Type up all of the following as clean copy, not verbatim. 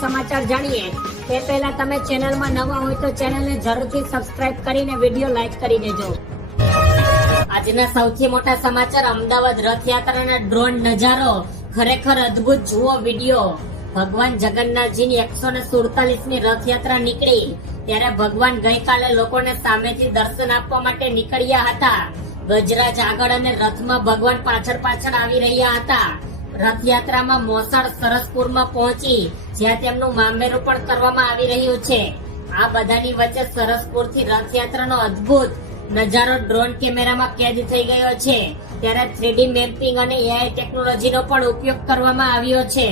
સમાચાર જાણીએ તે પહેલા તમે ચેનલમાં નવા હોય તો ચેનલને જરૂરથી સબસ્ક્રાઇબ કરીને વિડીયો લાઈક કરી દેજો। આજના સૌથી મોટા સમાચાર અમદાવાદ રથયાત્રાના ડ્રોન નજારો ખરેખર અદ્ભુત, જુઓ વિડીયો। ભગવાન જગન્નાથજીની 147મી રથયાત્રા નીકળી ત્યારે ભગવાન ગઈકાલે લોકોને સામેથી દર્શન આપવા માટે નીકળ્યા હતા। ગજરાજ આગળ અને રથમાં ભગવાન પાછળ પાછળ આવી રહ્યા હતા। રથયાત્રામાં મોસાળ સરસપુરમાં પહોંચી જ્યાં તેમનું મામેરું પણ કરવામાં આવી રહ્યું છે। આ બધાની વચ્ચે સરસપુરથી રથયાત્રાનો અદ્ભુત નજારો ડ્રોન કેમેરામાં કેદ થઈ ગયો છે। ત્યારે 3D મેપિંગ અને AI ટેકનોલોજીનો પણ ઉપયોગ કરવામાં આવ્યો છે।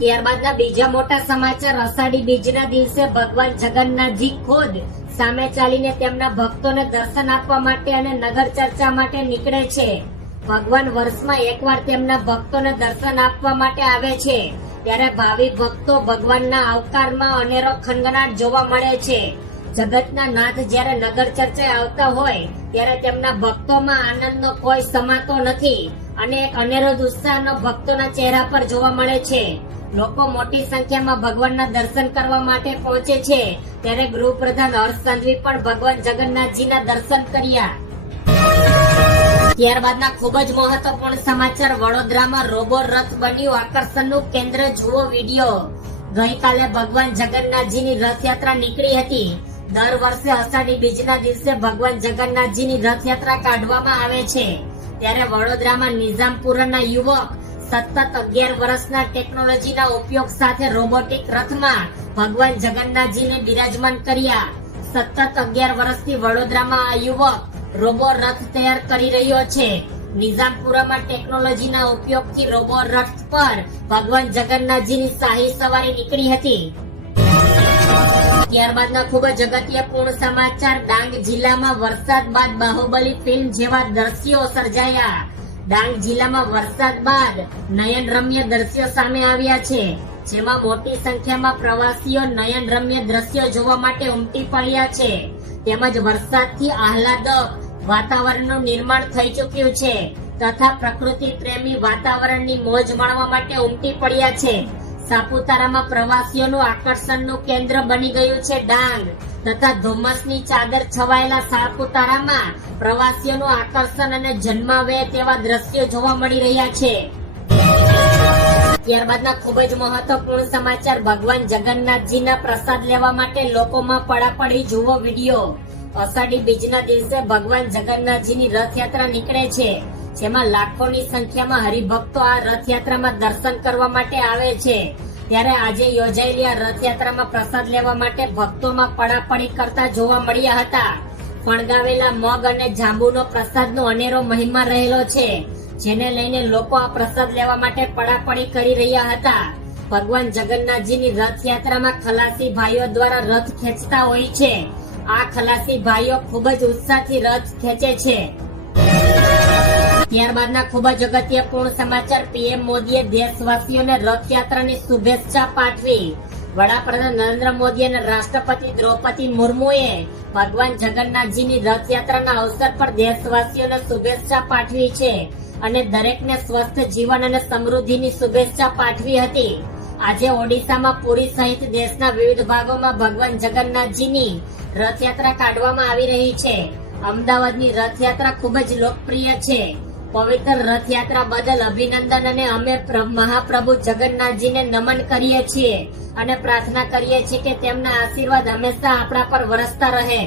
ત્યારબાદના બીજા મોટા સમાચાર, અષાઢી બીજના દિવસે ભગવાન જગન્નાથજી ખુદ સામે ચાલીને તેમના ભક્તોને દર્શન આપવા માટે અને નગર ચર્ચા માટે નીકળે છે। ભગવાન વર્ષમાં એકવાર તેમના ભક્તોને દર્શન આપવા માટે આવે છે ત્યારે ભાવિ ભક્તો ભગવાનના આવકારમાં અનેરો ખનગનાટ જોવા મળે છે। જગતના નાથ જ્યારે નગર ચર્ચાએ આવતા હોય ત્યારે તેમના ભક્તોમાં આનંદનો કોઈ સમાતો નથી અને એક અનેરો ઉત્સાહનો ભક્તોના ચહેરા પર જોવા મળે છે। લોકો મોટી સંખ્યામાં ભગવાનના દર્શન કરવા માટે પહોંચે છે ત્યારે ગૃહપ્રધાન હર્ષ સંઘવી પણ ભગવાન જગન્નાથજીના દર્શન કર્યા। ત્યારબાદના ખૂબ જ મહત્વપૂર્ણ સમાચાર, વડોદરામાં રોબો રથ બન્યું આકર્ષણનું કેન્દ્ર, જુઓ વિડીયો। ગઈકાલે ભગવાન જગન્નાથજીની રથયાત્રા નીકળી હતી। દર વર્ષે અષાઢી બીજના દિવસે ભગવાન જગન્નાથજીની રથયાત્રા કાઢવામાં આવે છે ત્યારે વડોદરામાં નિઝામપુરના યુવક સતત 11 વર્ષના ટેકનોલોજીના ઉપયોગ સાથે રોબોટિક રથમાં ભગવાન જગન્નાથજીને બિરાજમાન કર્યા। સતત 11 વર્ષથી વડોદરામાં આ યુવક રોબો રથ તૈયાર કરી રહ્યો છે। નિઝામપુરામાં ટેકનોલોજીના ઉપયોગથી રોબો રથ પર ભગવાન જગન્નાથજીની શાહી સવારી નીકળી હતી। ત્યારબાદના ખૂબ જ અગત્યપૂર્ણ સમાચાર, ડાંગ જિલ્લામાં વરસાદ બાદ બાહુબલી ફિલ્મ જેવા દ્રશ્યો સર્જાયા। ડાંગ જિલ્લામાં વરસાદ બાદ નયનરમ્ય દ્રશ્યો સામે આવ્યા છે જેમાં મોટી સંખ્યામાં પ્રવાસીઓ નયનરમ્ય દ્રશ્યો જોવા માટે ઉમટી પડ્યા છે તેમજ વરસાદથી આહલાદક વાતાવરણનું નિર્માણ થઈ ચૂક્યું છે તથા પ્રકૃતિ પ્રેમી વાતાવરણની મોજ માણવા માટે ઉમટી પડ્યા છે। સાપુતારામાં પ્રવાસીઓનું આકર્ષણનું કેન્દ્ર બની ગયું છે ડાંગ તથા ધુમ્મસની ચાદર છવાયેલા સાપુતારામાં પ્રવાસીઓનું આકર્ષણ અને જન્માવે તેવા દ્રશ્યો જોવા મળી રહ્યા છે। ત્યારબાદના ખૂબ જ મહત્વપૂર્ણ સમાચાર, ભગવાન જગન્નાથજીના પ્રસાદ લેવા માટે લોકોમાં પડાપડી, જુઓ વિડીયો। અષાઢી બીજના દિવસે ભગવાન જગન્નાથજીની રથયાત્રા નીકળે છે જેમાં લાખોની સંખ્યામાં હરિભક્તો આ રથયાત્રામાં દર્શન કરવા માટે આવે છે ત્યારે આજે યોજાયેલી આ રથયાત્રામાં પ્રસાદ લેવા માટે ભક્તોમાં પડાપડી કરતા જોવા મળ્યા હતા। ફણગાવેલા મગ અને જાંબુનો પ્રસાદનો અનેરો મહિમા રહેલો છે જેને લઈને લોકો આ પ્રસાદ લેવા માટે પડાપડી કરી રહ્યા હતા। ભગવાન જગન્નાથજીની રથયાત્રામાં ખલાસી ભાઈઓ દ્વારા રથ ખેંચતા હોય છે। આ ખલાસી ભાઈઓ ખૂબ જ ઉત્સાહથી રથ ખેંચે છે। ત્યારબાદના ખૂબ જ અગત્યપૂર્ણ સમાચાર, પીએમ મોદીએ દેશવાસીઓને રથયાત્રાની શુભેચ્છા પાઠવી। વડાપ્રધાન નરેન્દ્ર મોદી અને રાષ્ટ્રપતિ દ્રૌપદી મુર્મુએ ભગવાન જગન્નાથજીની રથયાત્રાના અવસર પર દેશવાસીઓને શુભેચ્છા પાઠવી છે અને દરેકને સ્વસ્થ જીવન અને સમૃદ્ધિની શુભેચ્છા પાઠવી હતી। આજે ઓડિશામાં પુરી સહિત દેશના વિવિધ ભાગોમાં ભગવાન જગન્નાથજીની રથયાત્રા કાઢવામાં આવી રહી છે। અમદાવાદની રથયાત્રા ખૂબ જ લોકપ્રિય છે। પવિત્ર રથયાત્રા બદલ અભિનંદન અને અમે મહાપ્રભુ જગન્નાથજીને નમન કરીએ છીએ અને પ્રાર્થના કરીએ છીએ કે તેમના આશીર્વાદ હંમેશા આપણા પર વરસતા રહે।